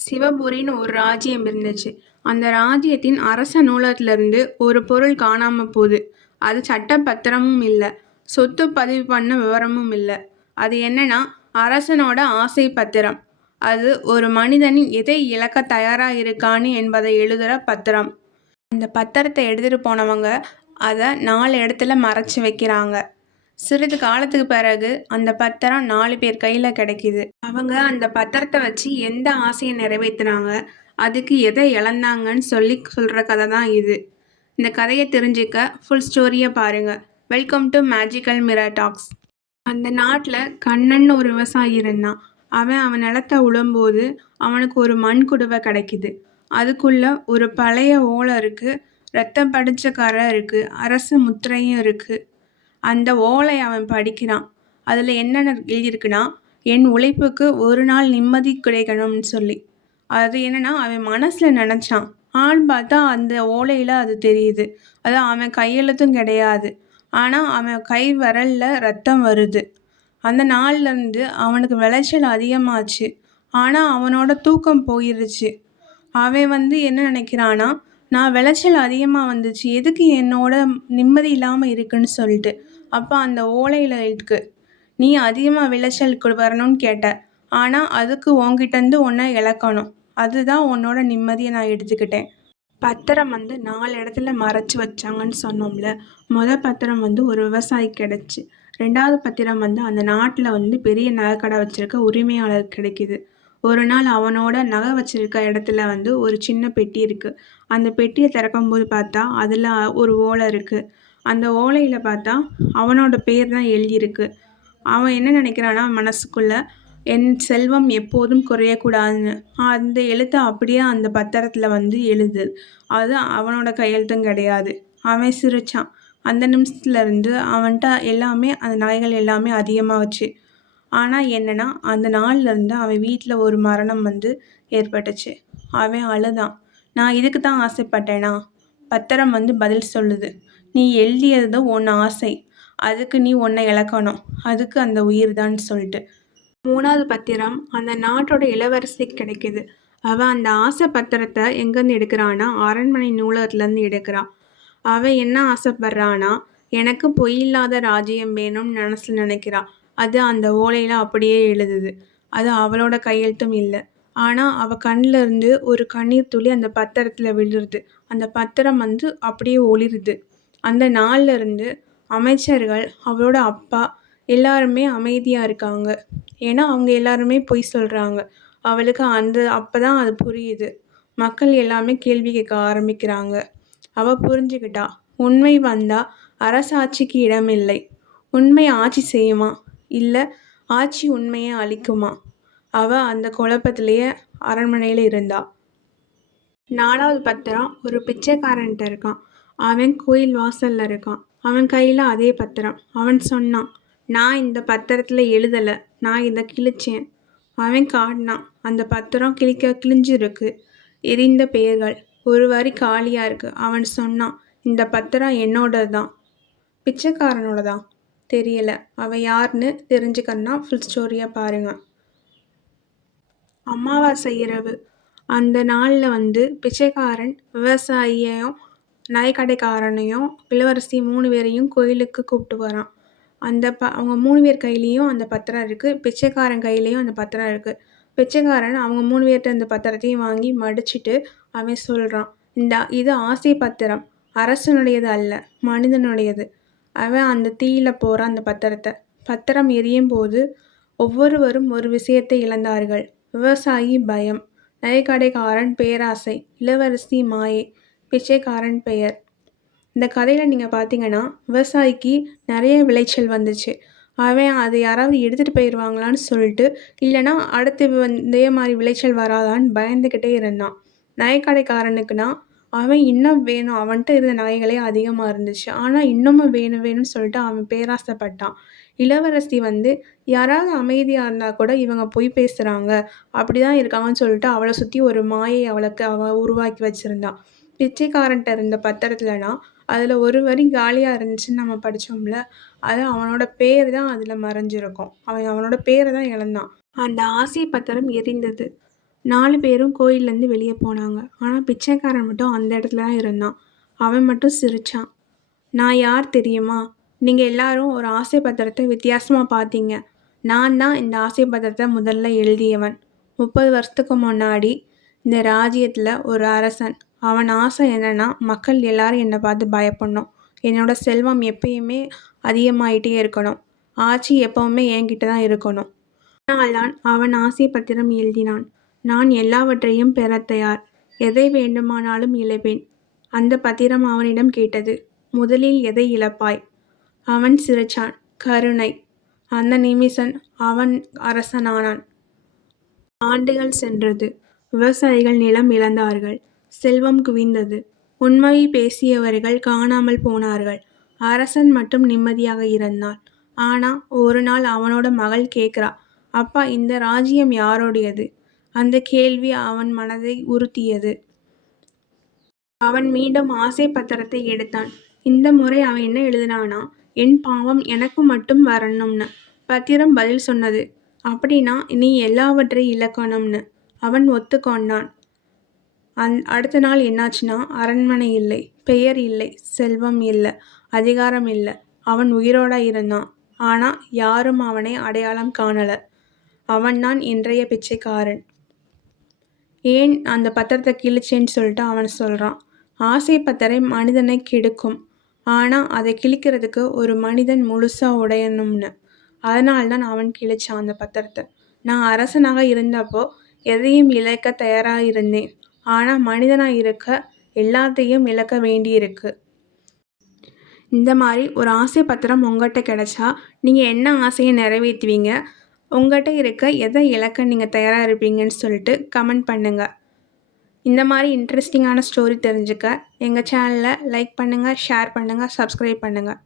சிவபுரின்னு ஒரு ராஜ்யம் இருந்துச்சு. அந்த ராஜ்யத்தின் அரச நூலகத்திலிருந்து ஒரு பொருள் காணாம போகுது. அது சட்ட பத்திரமும் இல்ல. சொத்து பதிவு பண்ண விவரமும் இல்ல. அது என்னன்னா அரசனோட ஆசை பத்திரம். அது ஒரு மனிதனின் எதை இழக்க தயாரா இருக்கான்னு என்பதை எழுதுற பத்திரம். அந்த பத்திரத்தை எடுத்துட்டு போனவங்க அதை 4 இடத்துல மறைச்சு வைக்கிறாங்க. சிறிது காலத்துக்கு பிறகு அந்த பத்திரம் 4 பேர் கையில கிடைக்குது. அவங்க அந்த பத்திரத்தை வச்சு எந்த ஆசையை நிறைவேற்றினாங்க, அதுக்கு எதை இழந்தாங்கன்னு சொல்ற கதை தான் இது. இந்த கதையை தெரிஞ்சுக்க ஃபுல் ஸ்டோரியை பாருங்க. Welcome to magical mirror talks. அந்த நாட்டில் கண்ணன் ஒரு விவசாயி இருந்தான். அவன் நிலத்தை உழும்போது அவனுக்கு ஒரு மண் குடுவை கிடைக்குது. அதுக்குள்ள ஒரு பழைய ஓலை இருக்கு, ரத்தம் படிச்ச கரை இருக்கு, அரச முத்திரையும் இருக்கு. அந்த ஓலை அவன் படிக்கிறான். அதில் என்னென்ன எழுதியிருக்குன்னா, என் உழைப்புக்கு ஒரு நாள் நிம்மதி கிடைக்கணும்னு சொல்லி. அது என்னன்னா அவன் மனசில் நினச்சான். ஆன்னு பார்த்தா அந்த ஓலையில் அது தெரியுது. அது அவன் கையெழுத்தும் கிடையாது. ஆனால் அவன் கை விரலில் ரத்தம் வருது. அந்த நாள்லேருந்து அவனுக்கு விளைச்சல் அதிகமாச்சு. ஆனால் அவனோட தூக்கம் போயிருச்சு. அவன் என்ன நினைக்கிறான்னா, நான் விளைச்சல் அதிகமாக வந்துச்சு, எதுக்கு என்னோட நிம்மதி இல்லாமல் இருக்குன்னு சொல்லிட்டு. அப்போ அந்த ஓலையில் இருக்கு, நீ அதிகமாக விளைச்சல் வரணும்னு கேட்ட, ஆனால் அதுக்கு உன்கிட்டேருந்து உன்னை இழக்கணும். அதுதான் உன்னோட நிம்மதியை நான் எடுத்துக்கிட்டேன். பத்திரம் 4 இடத்துல மறைச்சி வச்சாங்கன்னு சொன்னோம்ல. பத்திரம் ஒரு விவசாயிக்கு கிடச்சி. 2வது பத்திரம் அந்த நாட்டில் பெரிய நகைக்கடை வச்சுருக்க உரிமையாளருக்கு கிடைக்கிது. ஒரு நாள் அவனோட நகை வச்சிருக்க இடத்துல ஒரு சின்ன பெட்டி இருக்குது. அந்த பெட்டியை திறக்கும்போது பார்த்தா அதில் ஒரு ஓலை இருக்குது. அந்த ஓலையில் பார்த்தா அவனோட பேர் தான் எழுதியிருக்கு. அவன் என்ன நினைக்கிறான்னா மனசுக்குள்ள, என் செல்வம் எப்போதும் குறையக்கூடாதுன்னு. அந்த எழுத்தை அப்படியே அந்த பத்திரத்தில் எழுது. அது அவனோட கையெழுத்தும் கிடையாது. அவன் சிரிச்சான். அந்த நிமிஷத்துலேருந்து அவன்கிட்ட எல்லாமே, அந்த நகைகள் எல்லாமே அதிகமாகச்சு. ஆனால் என்னன்னா அந்த நாள்லேருந்து அவன் வீட்டில் ஒரு மரணம் ஏற்பட்டுச்சு. அவன் அழுதான். நான் இதுக்கு தான் ஆசைப்பட்டேனா? பத்திரம் பதில் சொல்லுது, நீ எழுதியது உன் ஆசை, அதுக்கு நீ உன்னை இழக்கணும், அதுக்கு அந்த உயிர் தான் சொல்லிட்டு. 3வது பத்திரம் அந்த நாட்டோட இளவரசிக்கு கிடைக்கிது. அவன் அந்த ஆசை பத்திரத்தை எங்கேருந்து எடுக்கிறான்னா அரண்மனை நூலகத்துலேருந்து எடுக்கிறான். அவன் என்ன ஆசைப்படுறான்னா, எனக்கு பொய்யில்லாத ராஜ்யம் வேணும்னு மனசில் நினைக்கிறான். அது அந்த ஓலையில் அப்படியே எழுதுது. அது அவளோட கையெழுத்தும் இல்லை. ஆனால் அவள் கண்ணில் இருந்து ஒரு கண்ணீர் துளி அந்த பத்திரத்தில் விழுறது. அந்த பத்திரம் அப்படியே ஒளிருது. அந்த நாள்ல இருந்து அமைச்சர்கள், அவளோட அப்பா எல்லாருமே அமைதியாக இருக்காங்க. ஏன்னா அவங்க எல்லாருமே பொய் சொல்கிறாங்க. அவளுக்கு அப்போ தான் அது புரியுது. மக்கள் எல்லாமே கேள்வி கேட்க ஆரம்பிக்கிறாங்க. அவள் புரிஞ்சுக்கிட்டா, உண்மை வந்தால் அரசாட்சிக்கு இடமில்லை. உண்மை ஆட்சி செய்யுமா, இல்லை ஆட்சி உண்மையை அழிக்குமா? அவள் அந்த குழப்பத்திலேயே அரண்மனையில் இருந்தா. 4வது பத்திரம் ஒரு பிச்சைக்காரன்ட்ட இருக்கான். அவன் கோயில் வாசலில் இருக்கான். அவன் கையில் அதே பத்திரம். அவன் சொன்னான், நான் இந்த பத்திரத்தில் எழுதலை, நான் இதை கிழிச்சேன். அவன் காட்டினான். அந்த பத்திரம் கிழிஞ்சிருக்கு. எரிந்த பெயர்கள், ஒரு வரி காலியாக இருக்குது. அவன் சொன்னான், இந்த பத்திரம் என்னோடது தான். பிச்சைக்காரனோட தான். தெரியல. அவன் யாருன்னு தெரிஞ்சுக்கணுன்னா ஃபுல் ஸ்டோரியாக பாருங்கள். அமாவாசை இரவு. அந்த நாளில் பிச்சைக்காரன் விவசாயியையும் நகைக்கடைக்காரனையும் இளவரசி 3 பேரையும் கோயிலுக்கு கூப்பிட்டு வரான். அவங்க 3 பேர் கையிலையும் அந்த பத்திரம் இருக்குது. பிச்சைக்காரன் கையிலையும் அந்த பத்திரம் இருக்குது. பிச்சைக்காரன் அவங்க 3 பேர்கிட்ட அந்த பத்திரத்தையும் வாங்கி மடிச்சுட்டு அவன் சொல்கிறான், இது ஆசை பத்திரம், அரசனுடையது அல்ல, மனிதனுடையது. அவன் அந்த தீயில போகிறான் அந்த பத்திரத்தை. பத்திரம் எரியும் போது ஒவ்வொருவரும் ஒரு விஷயத்தை இழந்தார்கள். விவசாயி பயம், நகைக்கடைக்காரன் பேராசை, இளவரசி மாயை, பிச்சைக்காரன் பெயர். இந்த கதையில் நீங்கள் பார்த்தீங்கன்னா விவசாயிக்கு நிறைய விளைச்சல் வந்துச்சு. அவன் அதை யாராவது எடுத்துகிட்டு போயிடுவாங்களான்னு சொல்லிட்டு, இல்லைனா அடுத்து இதே மாதிரி விளைச்சல் வராதான்னு பயந்துக்கிட்டே இருந்தான். நகைக்கடைக்காரனுக்குன்னா அவன் இன்னும் வேணும், அவன்கிட்ட இருந்த நகைகளே அதிகமாக இருந்துச்சு. ஆனால் இன்னமும் வேணும் வேணும்னு சொல்லிட்டு அவன் பேராசைப்பட்டான். இளவரசி யாராவது அமைதியாக இருந்தால் கூட இவங்க பொய் பேசுகிறாங்க, அப்படி தான் இருக்காங்கன்னு சொல்லிட்டு அவளை சுற்றி ஒரு மாயை அவள் உருவாக்கி வச்சுருந்தான். பிச்சைக்காரன்ட்ட இருந்த பத்திரத்துலனா அதில் ஒரு வரி காலியாக இருந்துச்சுன்னு நம்ம படித்தோம்ல, அது அவனோட பேர் தான் அதில் மறைஞ்சிருக்கும். அவனோட பேரை தான் இழந்தான். அந்த ஆசை பத்திரம் எரிந்தது. 4 பேரும் கோயில்லேருந்து வெளியே போனாங்க. ஆனால் பிச்சைக்காரன் மட்டும் அந்த இடத்துல தான் இருந்தான். அவன் மட்டும் சிரிச்சான். நான் யார் தெரியுமா? நீங்கள் எல்லாரும் ஒரு ஆசை பத்திரத்தை வித்தியாசமாக பார்த்தீங்க. நான் தான் இந்த ஆசை பத்திரத்தை முதல்ல எழுதியவன். 30 வருஷத்துக்கு முன்னாடி இந்த ராஜ்யத்தில் ஒரு அரசன். அவன் ஆசை என்னன்னா, மக்கள் எல்லாரும் என்னை பார்த்து பயப்படணும். என்னோட செல்வம் எப்பயுமே அதிகமாயிட்டே இருக்கணும். ஆட்சி எப்பவுமே என்கிட்ட தான் இருக்கணும். அதனால்தான் அவன் ஆசை பத்திரம் எழுதினான். நான் எல்லாவற்றையும் பெறத் தயார். எதை வேண்டுமானாலும் இழப்பேன். அந்த பத்திரம் அவனிடம் கேட்டது, முதலில் எதை இழப்பாய்? அவன் சிரிச்சான். கருணை. அந்த நிமிஷம் அவன் அரசனானான். ஆண்டுகள் சென்றது. விவசாயிகள் நிலம் இழந்தார்கள். செல்வம் குவிந்தது. உண்மையை பேசியவர்கள் காணாமல் போனார்கள். அரசன் மட்டும் நிம்மதியாக இருந்தான். ஆனா ஒரு நாள் அவனோட மகள் கேட்கிறா, அப்பா, இந்த ராஜ்யம் யாருடையது? அந்த கேள்வி அவன் மனதை உறுத்தியது. அவன் மீண்டும் ஆசை பத்திரத்தை எடுத்தான். இந்த முறை அவன் என்ன எழுதினானா, என் பாவம் எனக்கு மட்டும் வரணும்னு. பத்திரம் பதில் சொன்னது, அப்படின்னா நீ எல்லாவற்றையும் இழக்கணும்னு. அவன் ஒத்துக்கொண்டான். அடுத்த நாள் என்னாச்சுன்னா, அரண்மனை இல்லை, பெயர் இல்லை, செல்வம் இல்லை, அதிகாரம் இல்லை. அவன் உயிரோட இருந்தான். ஆனா யாரும் அவனை அடையாளம் காணல. அவன்தான் இன்றைய பிச்சைக்காரன். ஏன் அந்த பத்திரத்தை கிழிச்சேன்னு சொல்லிட்டு அவன் சொல்கிறான். ஆசை பத்திரம் மனிதனை கெடுக்கும். ஆனால் அதை கிழிக்கிறதுக்கு ஒரு மனிதன் முழுசாக உடையணும்னு. அதனால்தான் அவன் கிழிச்சான் அந்த பத்திரத்தை. நான் அரசனாக இருந்தப்போ எதையும் இழக்க தயாராக இருந்தேன். ஆனால் மனிதனாக இருக்க எல்லாத்தையும் இழக்க வேண்டியிருக்கு. இந்த மாதிரி ஒரு ஆசை பத்திரம் உங்கள்கிட்ட கிடைச்சா நீங்கள் என்ன ஆசையை நிறைவேற்றுவீங்க? உங்கள்கிட்ட இருக்க எதை இழக்க நீங்கள் தயாராக இருப்பீங்கன்னு சொல்லிட்டு கமெண்ட் பண்ணுங்கள். இந்த மாதிரி இன்ட்ரெஸ்டிங்கான ஸ்டோரி தெரிஞ்சுக்க எங்கள் சேனலை லைக் பண்ணுங்கள், ஷேர் பண்ணுங்கள், சப்ஸ்கிரைப் பண்ணுங்கள்.